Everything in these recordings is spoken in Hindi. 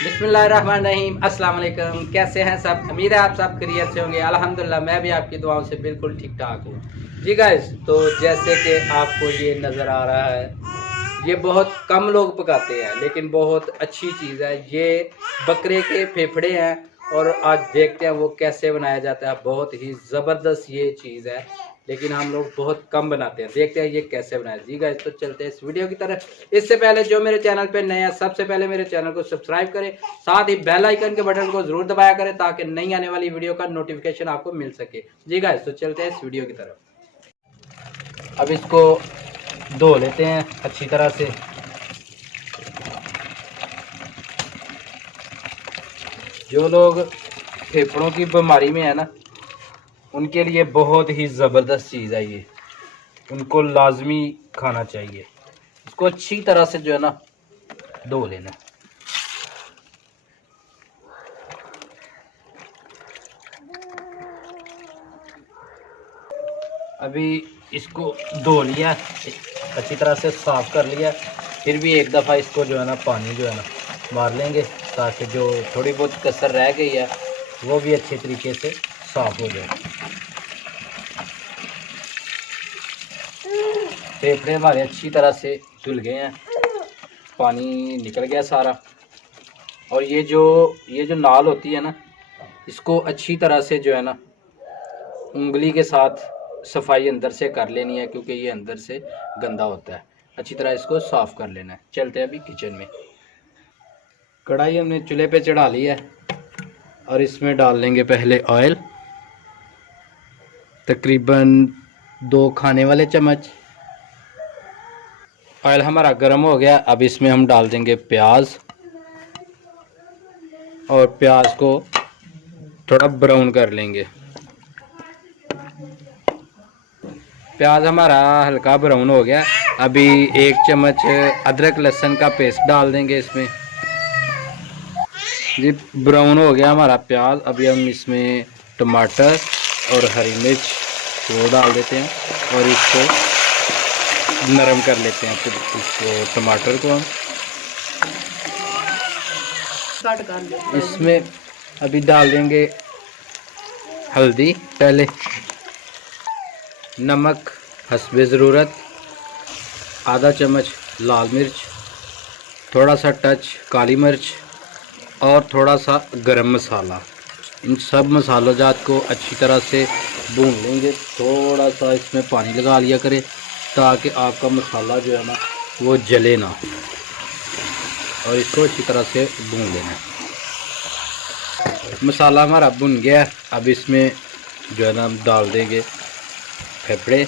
बिस्मिल्लाहिर्रहमानिर्रहीम। अस्सलाम वालेकुम। कैसे हैं सब? उम्मीद है आप सब खैरियत से होंगे। अल्हम्दुलिल्लाह मैं भी आपकी दुआओं से बिल्कुल ठीक ठाक हूँ। जी गाइस, तो जैसे कि आपको ये नज़र आ रहा है, ये बहुत कम लोग पकाते हैं लेकिन बहुत अच्छी चीज़ है। ये बकरे के फेफड़े हैं और आज देखते हैं वो कैसे बनाया जाता है। बहुत ही ज़बरदस्त ये चीज़ है लेकिन हम लोग बहुत कम बनाते हैं। देखते हैं ये कैसे बनाया। जी गाइस, तो चलते हैं इस वीडियो की तरफ। इससे पहले जो मेरे चैनल पे नए हैं, सबसे पहले मेरे चैनल को सब्सक्राइब करें, साथ ही बेल आइकन के बटन को जरूर दबाया करें ताकि नई आने वाली वीडियो का नोटिफिकेशन आपको मिल सके। जी गाइस, तो चलते हैं इस वीडियो की तरफ। अब इसको धो लेते हैं अच्छी तरह से। जो लोग फेफड़ों की बीमारी में है ना, उनके लिए बहुत ही ज़बरदस्त चीज़ है ये। उनको लाजमी खाना चाहिए। इसको अच्छी तरह से जो है ना धो लेना। अभी इसको धो लिया, अच्छी तरह से साफ़ कर लिया। फिर भी एक दफ़ा इसको जो है ना पानी जो है ना मार लेंगे ताकि जो थोड़ी बहुत कसर रह गई है वो भी अच्छे तरीके से साफ़ हो जाए। फेफड़े हमारे अच्छी तरह से धुल गए हैं, पानी निकल गया सारा। और ये जो नाल होती है ना, इसको अच्छी तरह से जो है ना उंगली के साथ सफाई अंदर से कर लेनी है क्योंकि ये अंदर से गंदा होता है। अच्छी तरह इसको साफ़ कर लेना है। चलते हैं अभी किचन में। कढ़ाई हमने चूल्हे पे चढ़ा ली है और इसमें डाल लेंगे पहले ऑयल, तकरीबन 2 खाने वाले चम्मच। ऑयल हमारा गर्म हो गया। अब इसमें हम डाल देंगे प्याज और प्याज को थोड़ा ब्राउन कर लेंगे। प्याज हमारा हल्का ब्राउन हो गया। अभी 1 चम्मच अदरक लहसुन का पेस्ट डाल देंगे इसमें। जी, ब्राउन हो गया हमारा प्याज। अभी हम इसमें टमाटर और हरी मिर्च वो डाल देते हैं और इसको नरम कर लेते हैं। फिर इसको टमाटर को हम इसमें अभी डाल देंगे हल्दी, पहले नमक हस्बे ज़रूरत, आधा चम्मच लाल मिर्च, थोड़ा सा टच काली मिर्च और थोड़ा सा गरम मसाला। इन सब मसालों जात को अच्छी तरह से भून लेंगे। थोड़ा सा इसमें पानी लगा लिया करें ताकि आपका मसाला जो है ना वो जले ना, और इसको अच्छी तरह से भून लेना। मसाला हमारा भुन गया। अब इसमें जो है ना हम डाल देंगे फेफड़े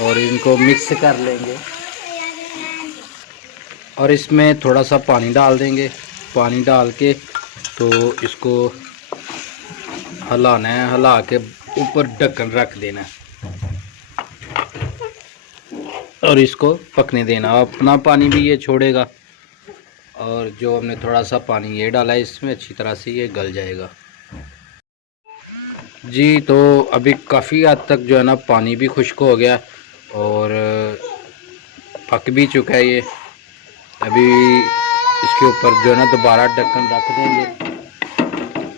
और इनको मिक्स कर लेंगे और इसमें थोड़ा सा पानी डाल देंगे। पानी डाल के तो इसको हिलाना है, हिला के ऊपर ढक्कन रख देना है और इसको पकने देना। अपना पानी भी ये छोड़ेगा और जो हमने थोड़ा सा पानी ये डाला है इसमें अच्छी तरह से ये गल जाएगा। जी, तो अभी काफ़ी हद तक जो है ना पानी भी खुश्क हो गया और पक भी चुका है ये। अभी इसके ऊपर जो है ना दोबारा ढक्कन रख देंगे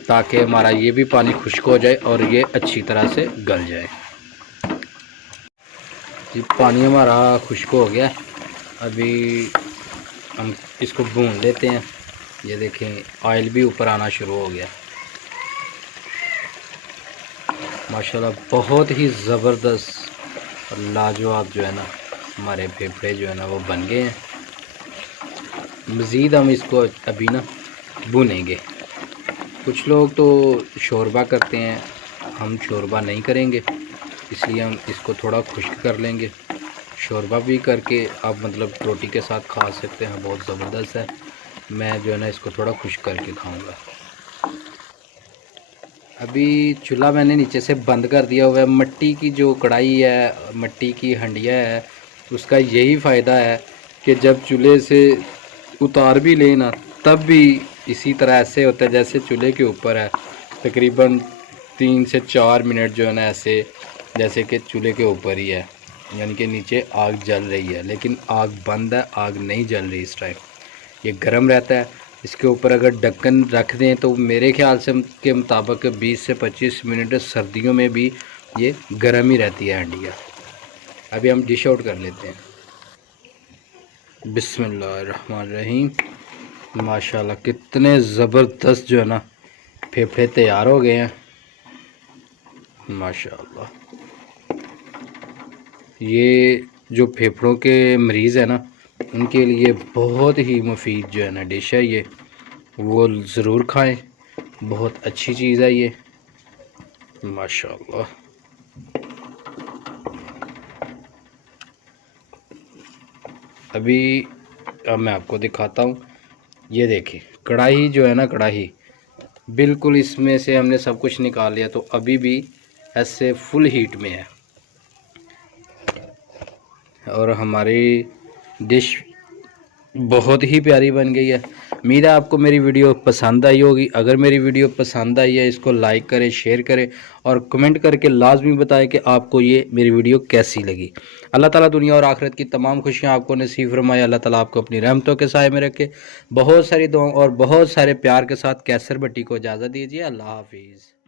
ताकि हमारा ये भी पानी खुश्क हो जाए और ये अच्छी तरह से गल जाए। जी, पानी हमारा खुश्क हो गया। अभी हम इसको भून लेते हैं। ये देखें ऑयल भी ऊपर आना शुरू हो गया। माशाल्लाह बहुत ही ज़बरदस्त और लाजवाब जो है ना हमारे फेफड़े जो है ना वो बन गए हैं। मज़ीद हम इसको अभी ना भूनेंगे। कुछ लोग तो शोरबा करते हैं, हम शोरबा नहीं करेंगे, इसलिए हम इसको थोड़ा खुश्क कर लेंगे। शोरबा भी करके आप मतलब रोटी के साथ खा सकते हैं, बहुत ज़बरदस्त है। मैं जो है ना इसको थोड़ा खुश्क करके खाऊंगा। अभी चूल्हा मैंने नीचे से बंद कर दिया हुआ है। मिट्टी की जो कढ़ाई है, मिट्टी की हंडिया है, उसका यही फ़ायदा है कि जब चूल्हे से उतार भी लें ना तब भी इसी तरह ऐसे होता है जैसे चूल्हे के ऊपर है। तकरीबन 3 से 4 मिनट जो है ना ऐसे जैसे कि चूल्हे के ऊपर ही है। यानी कि नीचे आग जल रही है, लेकिन आग बंद है, आग नहीं जल रही इस टाइम। ये गर्म रहता है। इसके ऊपर अगर ढक्कन रख दें तो मेरे ख्याल से के मुताबिक 20 से 25 मिनट सर्दियों में भी ये गर्म ही रहती है हंडिया। अभी हम डिश आउट कर लेते हैं। बिस्मिल्लाहिर्रहमानिर्रहीम। माशाल्लाह कितने ज़बरदस्त जो है ना फेफड़े तैयार हो गए हैं माशाल्लाह। ये जो फेफड़ों के मरीज़ है ना उनके लिए बहुत ही मुफीद जो है ना डिश है ये, वो ज़रूर खाएं, बहुत अच्छी चीज़ है ये माशाल्लाह। अभी अब मैं आपको दिखाता हूँ। ये देखिए कढ़ाई जो है ना, कढ़ाई बिल्कुल इसमें से हमने सब कुछ निकाल लिया, तो अभी भी ऐसे फुल हीट में है और हमारी डिश बहुत ही प्यारी बन गई है। उम्मीद है आपको मेरी वीडियो पसंद आई होगी। अगर मेरी वीडियो पसंद आई है इसको लाइक करें, शेयर करें और कमेंट करके लाजमी बताएं कि आपको ये मेरी वीडियो कैसी लगी। अल्लाह ताला दुनिया और आखिरत की तमाम खुशियां आपको नसीब फरमाए। अल्लाह ताला आपको अपनी रहमतों के साए में रखे। बहुत सारी दुआओं और बहुत सारे प्यार के साथ कैसर भट्टी को इजाज़त दीजिए। अल्लाह हाफिज़।